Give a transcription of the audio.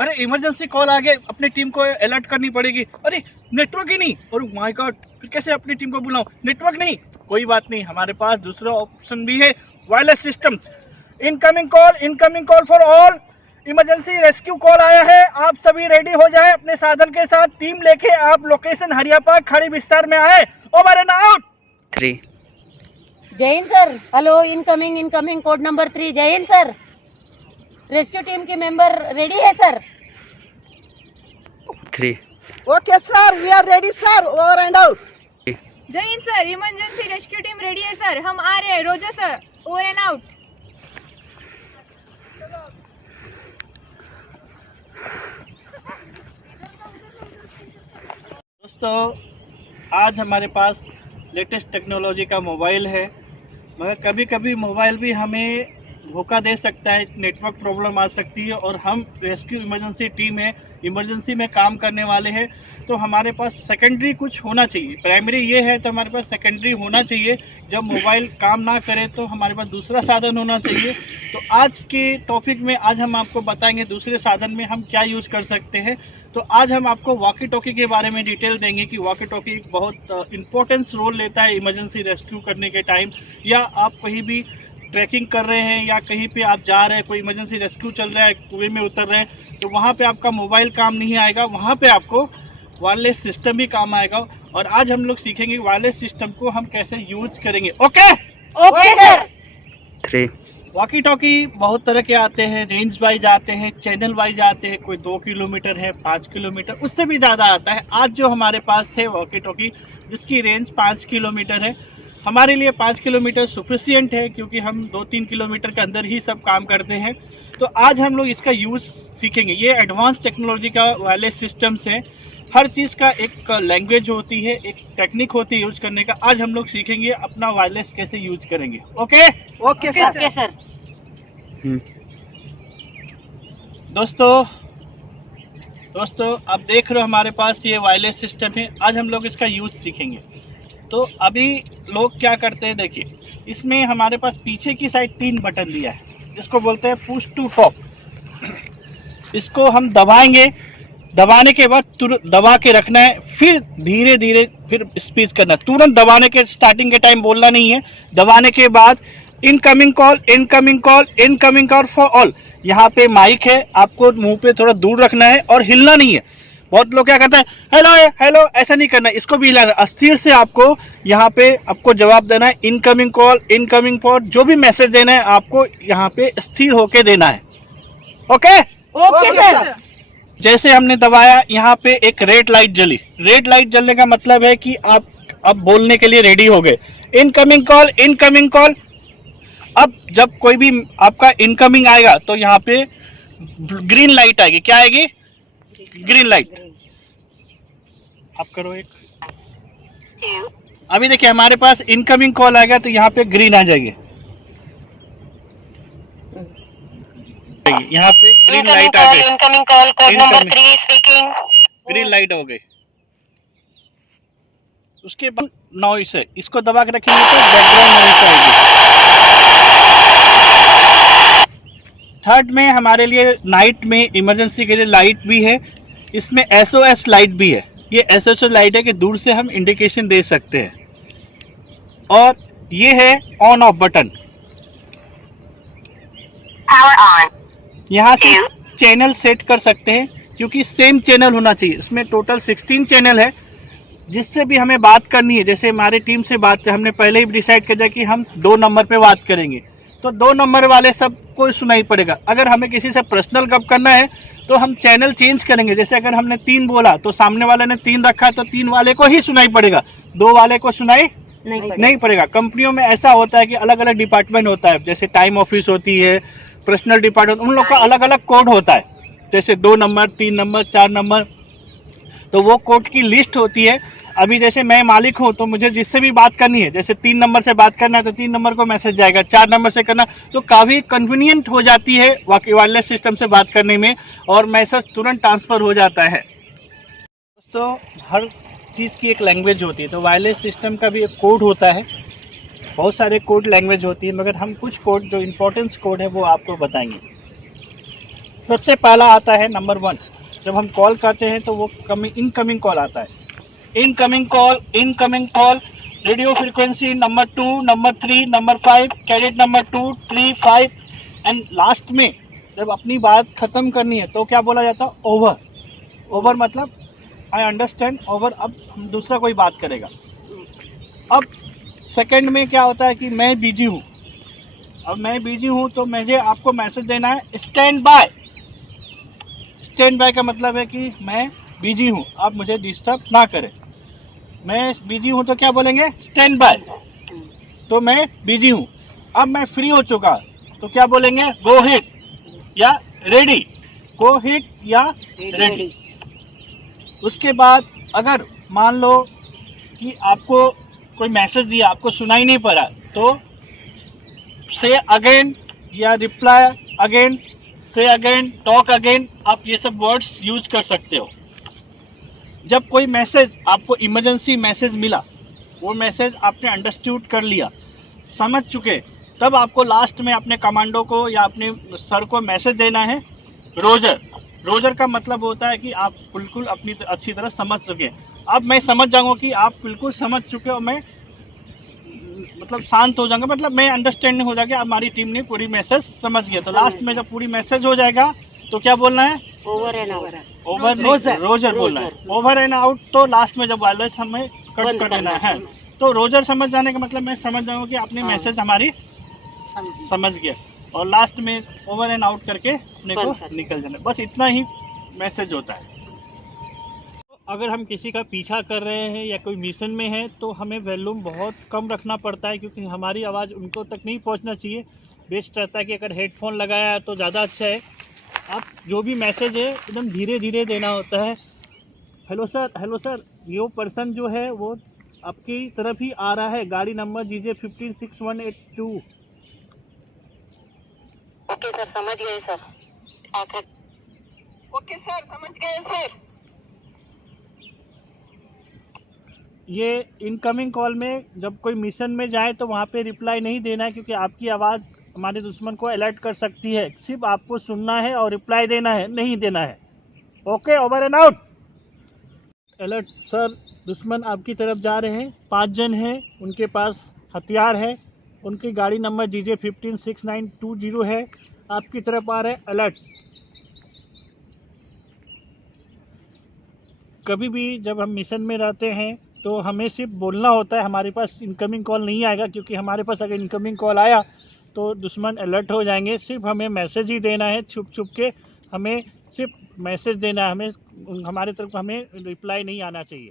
अरे emergency call आ गया, अपनी टीम को अलर्ट करनी पड़ेगी। अरे नेटवर्क ही नहीं, और माय गॉड, फिर कैसे अपनी टीम को बुलाऊं, नेटवर्क नहीं। कोई बात नहीं, हमारे पास दूसरा ऑप्शन भी है, wireless systems. Incoming call for all, emergency rescue call आया है, आप सभी रेडी हो जाए अपने साधन के साथ, टीम लेके आप लोकेशन हरियापाक खाड़ी विस्तार में आए। Over and out. 3 जय हिंद sir, hello, incoming code number 3। जय हिंद सर, रेस्क्यू टीम के मेंबर रेडी है sir. 3 okay sir, we are ready sir, over and out. जय हिंद sir, emergency rescue team ready है सर, हम आ रहे हैं। Roger sir, over and out. दोस्तों, आज हमारे पास लेटेस्ट टेक्नोलॉजी का मोबाइल है, मगर कभी कभी मोबाइल भी हमें धोखा दे सकता है, नेटवर्क प्रॉब्लम आ सकती है, और हम रेस्क्यू इमरजेंसी टीम है, इमरजेंसी में काम करने वाले हैं, तो हमारे पास सेकेंडरी कुछ होना चाहिए। प्राइमरी ये है तो हमारे पास सेकेंडरी होना चाहिए। जब मोबाइल काम ना करे तो हमारे पास दूसरा साधन होना चाहिए। तो आज के टॉपिक में आज हम आपको बताएंगे दूसरे साधन में हम क्या यूज़ कर सकते हैं। तो आज हम आपको वॉकी टॉकी के बारे में डिटेल देंगे कि वॉकी टॉकी एक बहुत इंपॉर्टेंस रोल लेता है इमरजेंसी रेस्क्यू करने के टाइम, या आप कहीं भी ट्रैकिंग कर रहे हैं या कहीं पे आप जा रहे हैं, कोई इमरजेंसी रेस्क्यू चल रहा है, कुएं में उतर रहे हैं, तो वहाँ पे आपका मोबाइल काम नहीं आएगा, वहाँ पे आपको वायरलेस सिस्टम भी काम आएगा। और आज हम लोग सीखेंगे वायरलेस सिस्टम को हम कैसे यूज करेंगे। Okay okay sir. 3 walkie talkie बहुत तरह के आते हैं, रेंज वाइज आते हैं, चैनल वाइज आते हैं, कोई 2 किलोमीटर है, 5 किलोमीटर, उससे भी ज़्यादा आता है। आज जो हमारे पास है वॉकी टॉकी, जिसकी रेंज 5 किलोमीटर है, हमारे लिए 5 किलोमीटर सफिशिएंट है, क्योंकि हम 2-3 किलोमीटर के अंदर ही सब काम करते हैं। तो आज हम लोग इसका यूज़ सीखेंगे। ये एडवांस टेक्नोलॉजी का वायरलेस सिस्टम्स है, हर चीज़ का एक लैंग्वेज होती है, एक टेक्निक होती है यूज करने का। आज हम लोग सीखेंगे अपना वायरलेस कैसे यूज करेंगे। Okay okay sir. Okay sir. दोस्तों आप देख रहे हो हमारे पास ये वायरलेस सिस्टम है, आज हम लोग इसका यूज सीखेंगे। तो अभी लोग क्या करते हैं, देखिए इसमें हमारे पास पीछे की साइड 3 बटन दिया है, इसको बोलते हैं पुश टू टॉक। इसको हम दबाएंगे, दबाने के बाद तुरंत दबा के रखना है, फिर धीरे धीरे फिर स्पीच करना। तुरंत दबाने के स्टार्टिंग के टाइम बोलना नहीं है। दबाने के बाद इनकमिंग कॉल फॉर ऑल, यहाँ पे माइक है, आपको मुंह पे थोड़ा दूर रखना है और हिलना नहीं है। बहुत लोग क्या करते हैं, हेलो हेलो, ऐसा नहीं करना है, इसको भी हिलाना। अस्थिर से आपको यहाँ पे आपको जवाब देना है। इनकमिंग कॉल, इनकमिंग फॉर, जो भी मैसेज देना है आपको यहाँ पे स्थिर होके देना है। Okay okay sir. जैसे हमने दबाया, यहाँ पे एक रेड लाइट जली। रेड लाइट जलने का मतलब है कि आप अब बोलने के लिए रेडी हो गए। Incoming call. अब जब कोई भी आपका इनकमिंग आएगा तो यहाँ पे ग्रीन लाइट आएगी। क्या आएगी? Green light. आप करो एक। अभी देखिए हमारे पास इनकमिंग कॉल आ गया तो यहाँ पे ग्रीन आ जाएगी, यहाँ पे ग्रीन लाइट आ गई। Incoming call code number 3 speaking. Green light हो गई। उसके बाद नॉइस है, इसको दबा के रखेंगे तो बैकग्राउंड नॉइस आएगी। थर्ड में हमारे लिए नाइट में इमरजेंसी के लिए लाइट भी है, इसमें SOS लाइट भी है। ये SOS लाइट है कि दूर से हम इंडिकेशन दे सकते हैं। और ये है ऑन ऑफ बटन, यहाँ से चैनल सेट कर सकते हैं, क्योंकि सेम चैनल होना चाहिए। इसमें टोटल 16 चैनल है, जिससे भी हमें बात करनी है। जैसे हमारी टीम से बात हमने पहले ही डिसाइड कर दिया कि हम 2 नंबर पे बात करेंगे, तो 2 नंबर वाले सबको सुनाई पड़ेगा। अगर हमें किसी से पर्सनल गप करना है तो हम चैनल चेंज करेंगे। जैसे अगर हमने 3 बोला तो सामने वाले ने 3 रखा तो 3 वाले को ही सुनाई पड़ेगा, 2 वाले को सुनाई नहीं पड़ेगा। कंपनियों में ऐसा होता है कि अलग अलग डिपार्टमेंट होता है, जैसे टाइम ऑफिस होती है, पर्सनल डिपार्टमेंट, उन लोग का अलग अलग कोड होता है। जैसे 2 नंबर, 3 नंबर, 4 नंबर, तो वो कोड की लिस्ट होती है। अभी जैसे मैं मालिक हूँ तो मुझे जिससे भी बात करनी है, जैसे 3 नंबर से बात करना है तो 3 नंबर को मैसेज जाएगा, 4 नंबर से करना, तो काफ़ी कन्वीनियंट हो जाती है वायरलेस सिस्टम से बात करने में, और मैसेज तुरंत ट्रांसफ़र हो जाता है। दोस्तों हर चीज़ की एक लैंग्वेज होती है, तो वायरलेस सिस्टम का भी एक कोड होता है। बहुत सारे कोड लैंग्वेज होती है, मगर हम कुछ कोड जो इम्पोर्टेंस कोड है वो आपको बताएंगे। सबसे पहला आता है नंबर 1। जब हम कॉल करते हैं तो वो इनकमिंग कॉल आता है। Incoming call radio frequency number 2, number 3, number 5, cadet number 2, 3, 5 and last में जब अपनी बात ख़त्म करनी है तो क्या बोला जाता है? ओवर मतलब आई अंडरस्टैंड, ओवर। अब हम दूसरा कोई बात करेगा। अब सेकंड में क्या होता है कि मैं बिजी हूँ। अब मैं बिजी हूँ तो मुझे आपको मैसेज देना है स्टैंड बाय। स्टैंड बाय का मतलब है कि मैं बिजी हूँ, आप मुझे डिस्टर्ब ना करें। मैं बिजी हूँ तो क्या बोलेंगे? Stand by. तो मैं बिजी हूँ। अब मैं फ्री हो चुका तो क्या बोलेंगे? गो हिट या रेडी। गो हिट या रेडी। उसके बाद अगर मान लो कि आपको कोई मैसेज दिया, आपको सुनाई नहीं पड़ा, तो से अगेन या रिप्लाई अगेन, से अगेन, टॉक अगेन, आप ये सब वर्ड्स यूज कर सकते हो। जब कोई मैसेज आपको इमरजेंसी मैसेज मिला, वो मैसेज आपने अंडरस्टूड कर लिया, समझ चुके, तब आपको लास्ट में अपने कमांडो को या अपने सर को मैसेज देना है रोजर का मतलब होता है कि आप बिल्कुल अपनी अच्छी तरह समझ चुके। अब मैं समझ जाऊंगा कि आप बिल्कुल समझ चुके और मैं मतलब शांत हो जाऊंगा, मतलब मैं अंडरस्टैंडिंग हो जाएगा, हमारी टीम ने पूरी मैसेज समझ गया। तो लास्ट में जब पूरी मैसेज हो जाएगा तो क्या बोलना है? Over and out. रोजर बोलना है। ओवर एंड आउट तो लास्ट में जब वायरलेस हमें कट कर देना है। तो रोजर समझ जाने का मतलब मैं समझ जाऊंगा कि आपने मैसेज हमारी समझ गया, और लास्ट में ओवर एंड आउट करके अपने को निकल जाना। बस इतना ही मैसेज होता है। अगर हम किसी का पीछा कर रहे हैं या कोई मिशन में है तो हमें वॉल्यूम बहुत कम रखना पड़ता है, क्योंकि हमारी आवाज़ उनको तक नहीं पहुंचना चाहिए। बेस्ट रहता है कि अगर हेडफोन लगाया है तो ज़्यादा अच्छा है। आप जो भी मैसेज है एकदम धीरे धीरे देना होता है। हेलो सर, ये पर्सन जो है वो आपकी तरफ ही आ रहा है, गाड़ी नंबर GJ 156182। ओके सर, समझ गए सर। ओके सर, समझ गए सर। ये इनकमिंग कॉल में जब कोई मिशन में जाए तो वहाँ पे रिप्लाई नहीं देना है, क्योंकि आपकी आवाज़ हमारे दुश्मन को अलर्ट कर सकती है। सिर्फ आपको सुनना है और रिप्लाई देना है, नहीं देना है। Okay, over and out. Alert sir, दुश्मन आपकी तरफ जा रहे हैं, 5 जन हैं, उनके पास हथियार है, उनकी गाड़ी नंबर GJ 156920 है, आपकी तरफ आ रहे हैं, अलर्ट। कभी भी जब हम मिशन में रहते हैं तो हमें सिर्फ बोलना होता है, हमारे पास इनकमिंग कॉल नहीं आएगा, क्योंकि हमारे पास अगर इनकमिंग कॉल आया तो दुश्मन अलर्ट हो जाएंगे। सिर्फ हमें मैसेज ही देना है, छुप छुप के हमें सिर्फ मैसेज देना है, हमें हमारी तरफ हमें रिप्लाई नहीं आना चाहिए।